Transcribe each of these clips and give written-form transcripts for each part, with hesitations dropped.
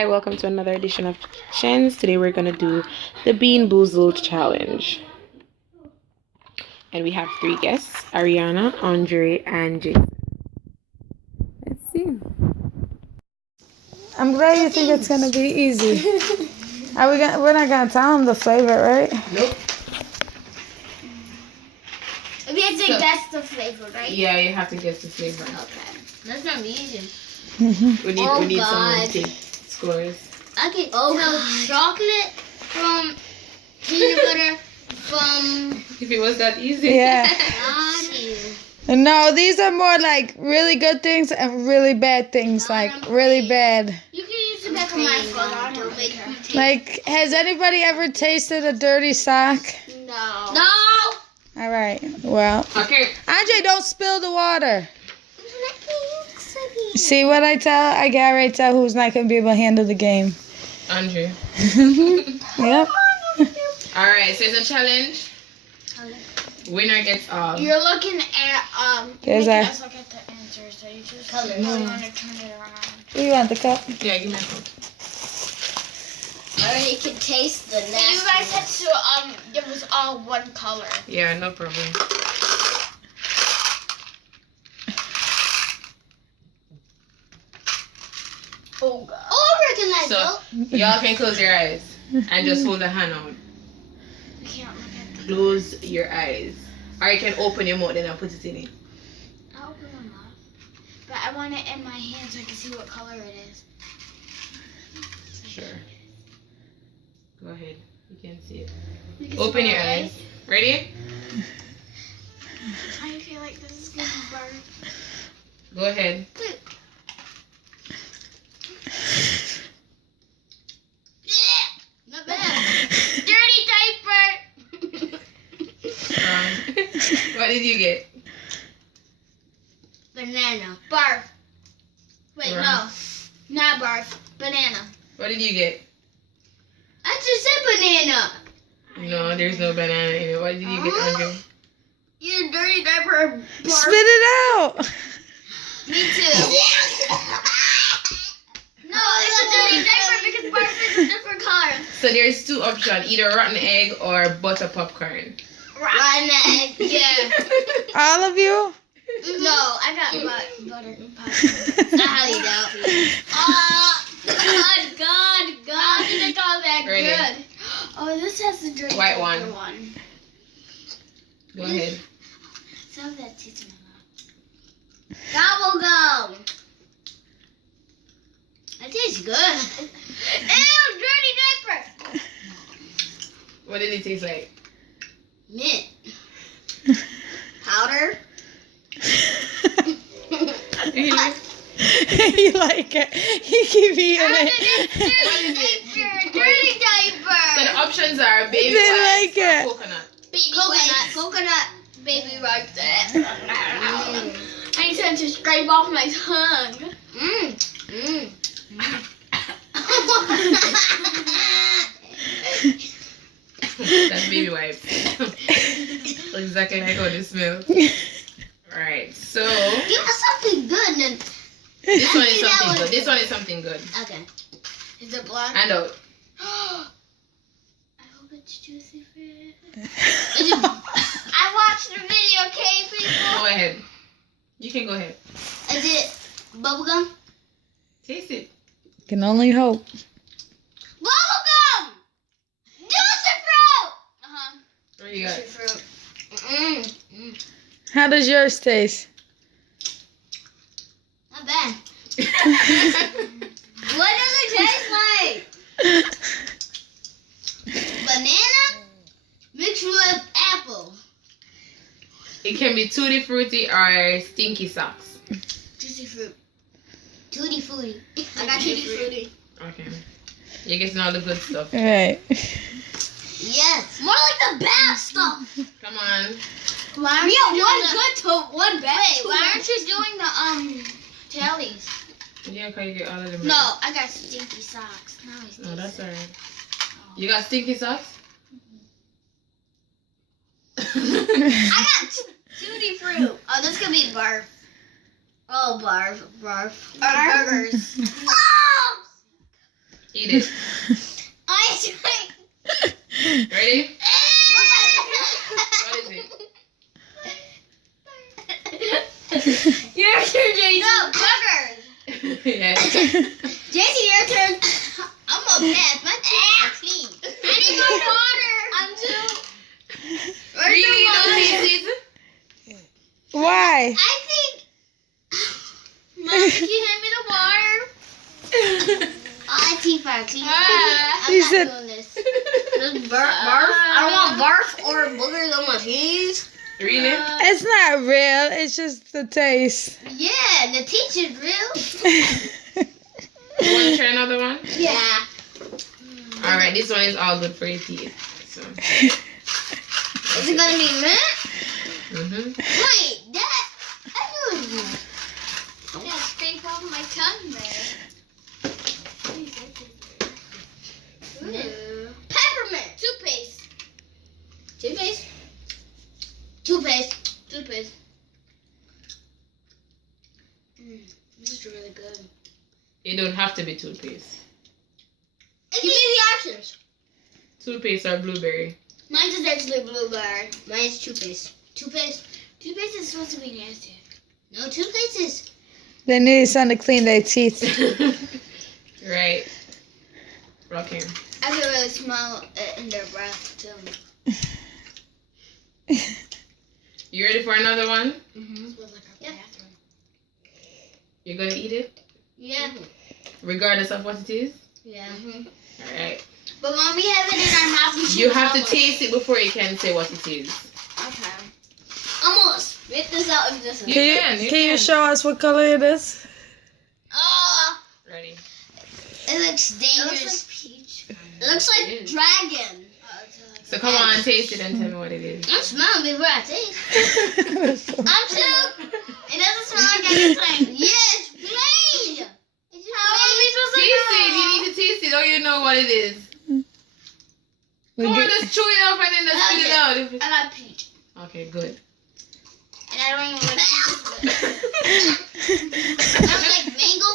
Hi, welcome to another edition of Shens. Today we're gonna do the Bean Boozled challenge, and we have 3 guests: Ariana, Andre, and Jason. Let's see. I'm glad you think it's gonna be easy. We're not gonna tell them the flavor, right? Nope. We have to guess the flavor, right? Yeah, you have to guess the flavor. Okay. That's not easy. We need someone to take scores. Okay. Oh, so chocolate from peanut butter from. If it was that easy. Yeah. No, these are more like really good things and really bad things. Like really bad. You can use the back of my phone. Don't make me taste. Like, has anybody ever tasted a dirty sock? No. No. All right. Well. Okay. Andre, don't spill the water. See what I tell? I gotta right tell who's not gonna be able to handle the game. Andre. Yep. All right. So it's a challenge. Winner gets all. You're looking at There's make our- us look at the answers. So you choose color. You want to turn it around. You want the cup? Yeah, give me a cup. Or you can taste the nasty. You guys had to give us all one color. Yeah, no problem. Oh God. Oh, I recognize So y'all can close your eyes and just hold the hand out. I can't look at them. Close your eyes. Or you can open your mouth and I'll put it in it. I'll open my mouth. But I want it in my hand so I can see what color it is. Sure. Go ahead. You can see it. You can Open see your what it eyes. is. Ready? I feel like this is gonna burn. Go ahead. Not bad. Dirty diaper. What did you get? Banana. Barf. Wait, Wrong. no. Not barf. Banana. What did you get? I just said banana. No, there's no banana in it. What did you get, Andre? You dirty diaper. Barf. Spit it out. Me too. No, it's a dirty diaper because barf is a different color. So there's 2 options, either rotten egg or butter popcorn. Rotten egg. Yeah. All of you? No, I got butter popcorn. I highly doubt. God. How did it go that Ready? good? Oh, this has the dirty White diaper one. Go ahead. Some of that tastes in my mouth. Gobble gum. That tastes good. Ew, dirty diaper. What did it taste like? Mint. Powder. You like it. He keep eating it. Dirty diaper. So the options are baby They wipes like it. or coconut. Baby coconut. Baby wipes. I need to scrape off my tongue. That's baby wipes. Exactly like how this smells. Alright, so Give us something good. Then. this one is something good. This one is something good. Okay. Is it black? And out. I hope it's juicy fruit. I watched the video, okay, people? Go ahead. You can go ahead. Is it bubblegum? Taste it. Can only hope. Bubblegum! Juicy fruit! Uh-huh. What you got? Juicy fruit. How does yours taste? Not bad. What does it taste like? Banana mixed with apple. It can be tutti frutti or stinky socks. Juicy fruit. Tutti frutti. I got tutti frutti. Okay. You're getting all the good stuff. Right. Yes. More like the bad stuff. Come on. Why aren't you doing good to one bad. Wait, why aren't you doing the tallies? Yeah, can you get all of them? No, I got stinky socks. Now I No, that's alright. alright. You got stinky socks? I got tutti fruit. Oh, this could be barf. Oh, barf. Burgers. Oh! Eat it. Ice cream. Ready? What is it? Your turn, Jason. No, burgers. Yeah. Jason, your turn. I'm a mess. My teeth are clean. I need more water. I'm too. Really? No teeth? Why? I think. Mom, can you hand me the water? My teeth are clean. I'm He not said- doing this. This barf. I don't want barf or boogers on my teeth. Really? It's not real. It's just the taste. Yeah, the taste is real. You want to try another one? Yeah. Alright, this one is all good for your teeth. So. Is it gonna be mint? Mm-hmm. Wait, that I knew it was mint. That scrape off my tongue there. Peppermint. Toothpaste. Toothpaste. Toothpaste. Toothpaste. This is really good. It don't have to be toothpaste. Give me the options. Toothpaste or blueberry. Mine is actually blueberry. Mine is toothpaste. Toothpaste. Toothpaste is supposed to be nasty. No, toothpaste is. They need something to clean their teeth. Right. Okay. I can really smell it in their breath too. You ready for another one? Yep. You're gonna eat it? Yeah. Regardless of what it is? Yeah. Alright. But when we have it in our mouth, we should You have to swallow taste it before you can say what it is. Okay. I'm gonna spit this out if this is. You Can can. you show us what color it is? Oh, Ready? it looks dangerous. It looks like peach. It looks like It is. dragon. So come on, taste it and tell me what it is. I'm smelling before I taste. I'm too. It doesn't smell like anything. Yes, plain. How are we supposed to Taste it. You need to taste it or you know what it is. We Come on, get- just chew it up and then just spit it out. I got peach. Okay, good. And I don't even like peach. I don't like mango.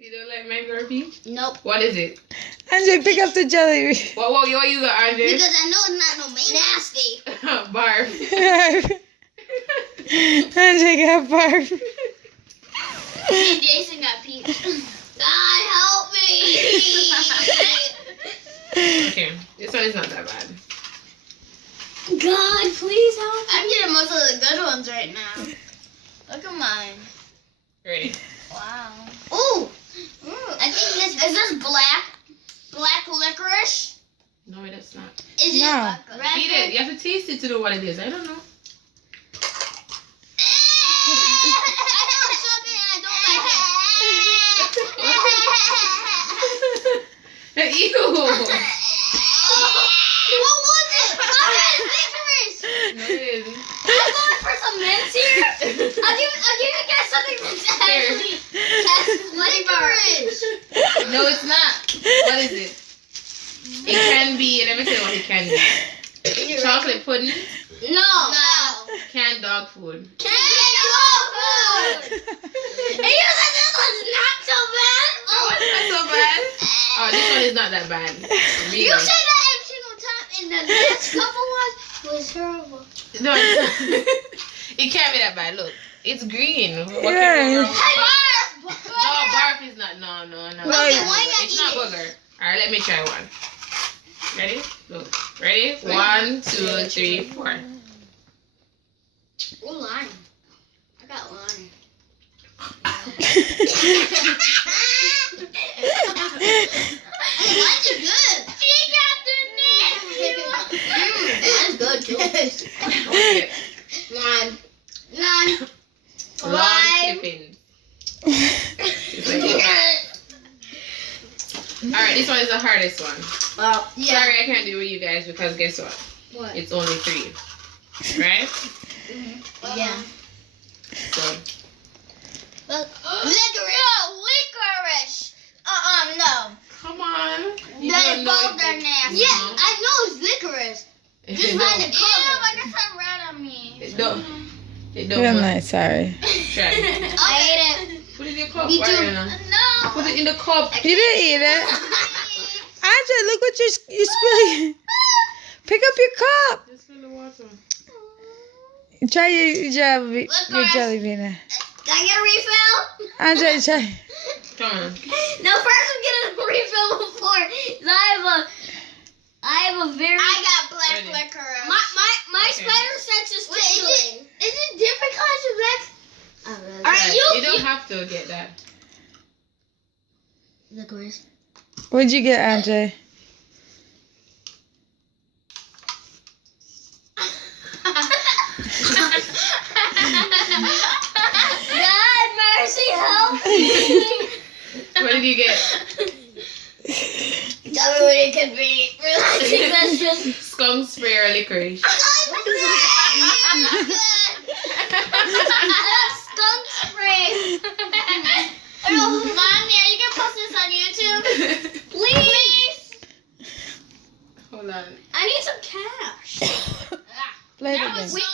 You don't like mango or peach? Nope. What is it? Andre, pick up the jelly. What you got, Andre? Because I know it's not no mango. Nasty. Barf. Andre got barf. Me and Jason got peach. God help me. Okay, this one is not that bad. God, please help. I'm getting most of the good ones right now. Look at mine. Ready? Wow. Ooh. I think this is this black licorice. No, it's not. Is it No. red? Eat it. You have to taste it to know what it is. I don't know. I know it's something and I don't like it. Ew. What was it? Oh, it's licorice. No, it isn't. I'm going for some mints here. I'll give you guys something that's actually licorice. No, it's not. What is it? It can be. Let me tell you what it can be. Chocolate pudding, No. canned dog food. Canned dog food. And you said this one's not so bad. Oh, it's not so bad. Oh, this one is not that bad. Really. You said that every single time, and the next couple ones was terrible. No, it's not. It can't be that bad. Look, it's green. What can go Yeah. wrong with Hey, it? barf. No, barf is not. No. No, Okay, why not It's eat not it? booger. All right, let me try one. Ready? Look. Ready? 1, 2, 3, 4. Ooh, lime. I got lime. Lime's good. She got the name. That's good too. Okay. Lime. Long tipping. Alright, this one is the hardest one. Yeah. Sorry, I can't do it with you guys because guess what? What? It's only 3. Right? Yeah. So, Licorice. No, licorice. No. come on. You They don't know both if are it- nasty. No. Yeah, I know it's licorice. Just No. find the color. But it's not red on me. It don't. It don't Real work. nice, sorry. Try. I ate it. Put it in your cup. Me Why too. you know? No. Put it in the cup. You didn't eat it. Andre, look what you spilling. Pick up your cup. Just fill the water. Try your jelly bean. Can I get a refill? Andre, try. Come on. No, first I'm getting a refill before. I have a very. I got black Ready. liquor. My Okay. spider sense is tingling. Is it different kinds of black? Alright, You don't have to get that. Licorice. What'd you get, Andre? God mercy, help me! What did you get? Tell me what it could be. Relaxing question. Skunk spray or licorice? Skunk spray. Mommy, are you gonna post this on YouTube? Please. Hold on. I need some cash. Play the That was game. so